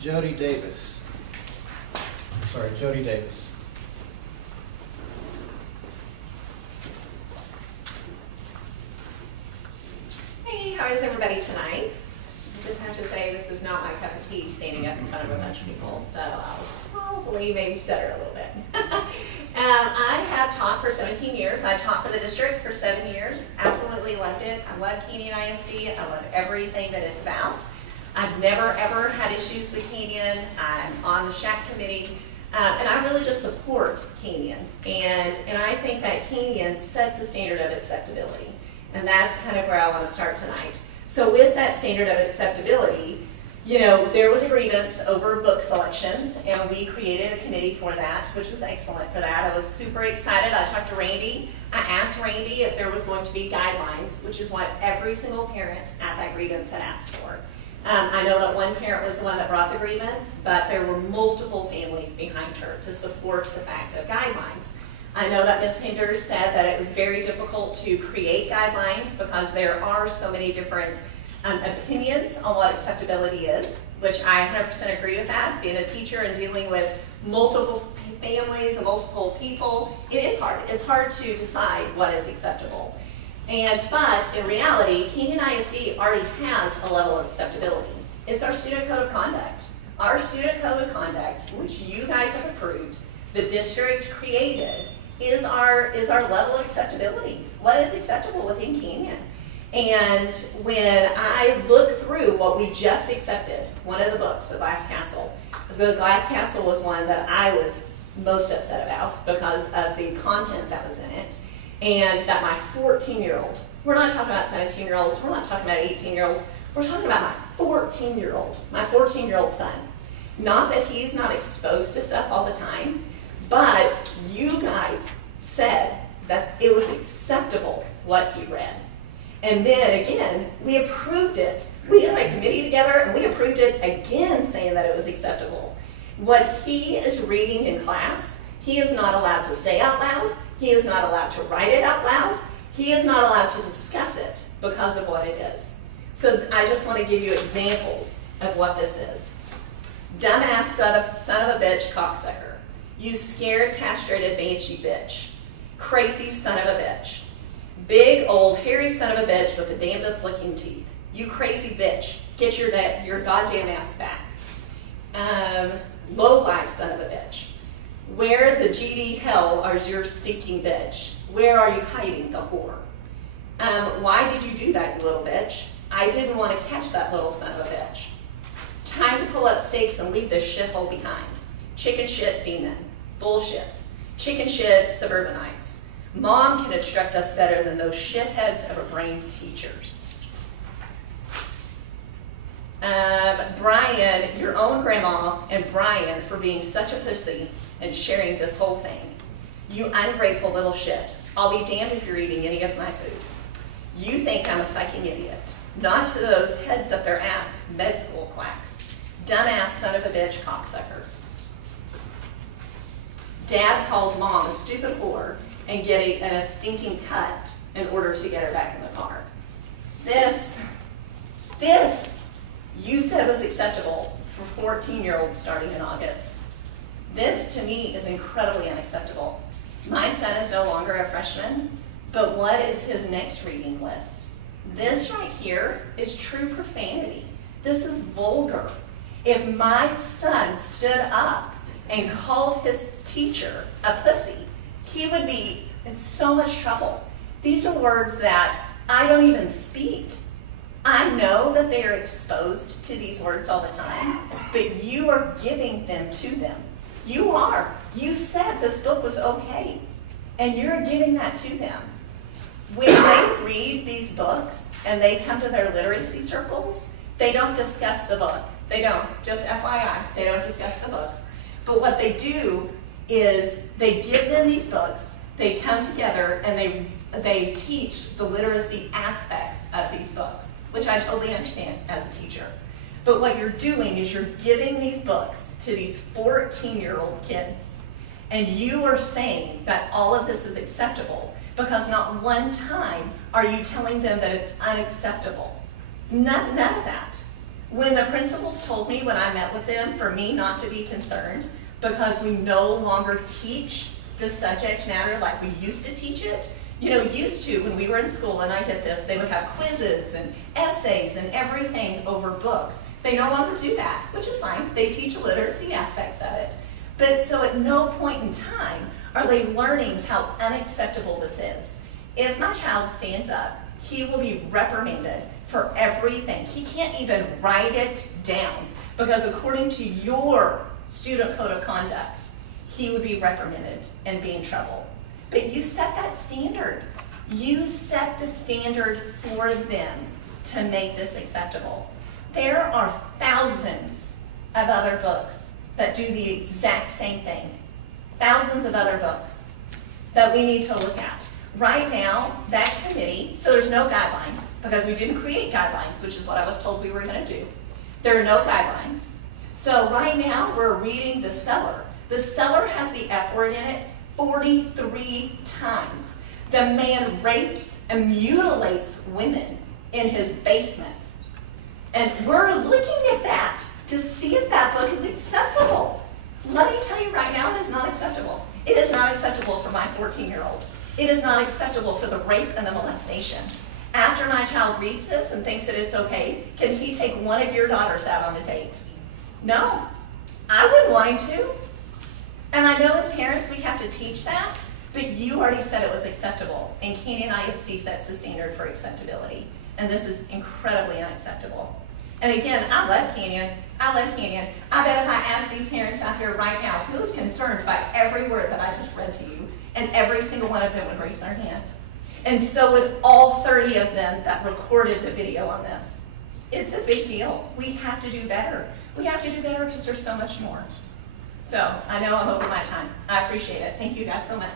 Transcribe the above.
Jody Davis. Sorry, Jody Davis. Hey, how is everybody tonight? I just have to say this is not my cup of tea standing up in front of a bunch of people, so I'll probably maybe stutter a little bit. I have taught for 17 years. I taught for the district for 7 years. Absolutely loved it. I love Canyon ISD. I love everything that it's about. I've never ever had issues with Canyon. I'm on the SHAC committee, and I really just support Canyon. And I think that Canyon sets the standard of acceptability. And that's kind of where I want to start tonight. So with that standard of acceptability, you know, there was a grievance over book selections, and we created a committee for that, which was excellent for that. I was super excited. I talked to Randy. I asked Randy if there was going to be guidelines, which is what every single parent at that grievance had asked for. I know that one parent was the one that brought the grievance, but there were multiple families behind her to support the fact of guidelines. I know that Ms. Hinders said that it was very difficult to create guidelines because there are so many different opinions on what acceptability is, which I 100% agree with that. Being a teacher and dealing with multiple families and multiple people, it is hard. It's hard to decide what is acceptable. But in reality, Canyon ISD already has a level of acceptability. It's our student code of conduct. Our student code of conduct, which you guys have approved, the district created, is our level of acceptability. What is acceptable within Canyon? And when I look through what we just accepted, one of the books, The Glass Castle. The Glass Castle was one that I was most upset about because of the content that was in it. And that my 14-year-old, we're not talking about 17-year-olds, we're not talking about 18-year-olds, we're talking about my 14-year-old son. Not that he's not exposed to stuff all the time, but you guys said that it was acceptable what he read. And then again, we approved it. We had a committee together and we approved it again saying that it was acceptable. What he is reading in class, he is not allowed to say out loud. He is not allowed to write it out loud. He is not allowed to discuss it because of what it is. So I just want to give you examples of what this is. Dumbass son of a bitch cocksucker. You scared castrated banshee bitch. Crazy son of a bitch. Big old hairy son of a bitch with the damnedest looking teeth. You crazy bitch. Get your goddamn ass back. Low life son of a bitch. Where the GD hell are your stinking bitch? Where are you hiding, the whore? Why did you do that, you little bitch? I didn't want to catch that little son of a bitch. Time to pull up stakes and leave this shithole behind. Chicken shit demon. Bullshit. Chicken shit suburbanites. Mom can instruct us better than those shitheads of a brain teachers. Brian, your own grandma, and Brian for being such a pussy and sharing this whole thing. You ungrateful little shit. I'll be damned if you're eating any of my food. You think I'm a fucking idiot. Not to those heads up their ass med school quacks. Dumbass son of a bitch cocksucker. Dad called mom a stupid whore and get a stinking cut in order to get her back in the car. This you said was acceptable for 14-year-olds starting in August. This, to me, is incredibly unacceptable. My son is no longer a freshman, but what is his next reading list? This right here is true profanity. This is vulgar. If my son stood up and called his teacher a pussy, he would be in so much trouble. These are words that I don't even speak. I know that they are exposed to these words all the time, but you are giving them to them. You are. You said this book was okay, and you're giving that to them. When they read these books and they come to their literacy circles, they don't discuss the book. They don't. Just FYI, they don't discuss the books. But what they do is they give them these books, they come together, and they teach the literacy aspects of these books, which I totally understand as a teacher. But what you're doing is you're giving these books to these 14-year-old kids, and you are saying that all of this is acceptable because not one time are you telling them that it's unacceptable. None of that. When the principals told me when I met with them for me not to be concerned because we no longer teach the subject matter like we used to teach it. You know, used to, when we were in school, and I get this, they would have quizzes and essays and everything over books. They no longer do that, which is fine. They teach literacy aspects of it. But so at no point in time are they learning how unacceptable this is. If my child stands up, he will be reprimanded for everything. He can't even write it down because according to your student code of conduct, he would be reprimanded and be in trouble. But you set that standard. You set the standard for them to make this acceptable. There are thousands of other books that do the exact same thing. Thousands of other books that we need to look at. Right now, that committee, so there's no guidelines because we didn't create guidelines, which is what I was told we were going to do. There are no guidelines. So right now, we're reading the seller. The seller has the F word in it 43 times. The man rapes and mutilates women in his basement. And we're looking at that to see if that book is acceptable. Let me tell you right now, it is not acceptable. It is not acceptable for my 14-year-old. It is not acceptable for the rape and the molestation. After my child reads this and thinks that it's okay, can he take one of your daughters out on a date? No, I wouldn't want him to. And I know as parents we have to teach that, but you already said it was acceptable. And Canyon ISD sets the standard for acceptability. And this is incredibly unacceptable. And again, I love Canyon. I love Canyon. I bet if I asked these parents out here right now, who's concerned by every word that I just read to you, and every single one of them would raise their hand. And so would all 30 of them that recorded the video on this. It's a big deal. We have to do better. We have to do better because there's so much more. So I know I'm over my time. I appreciate it. Thank you guys so much.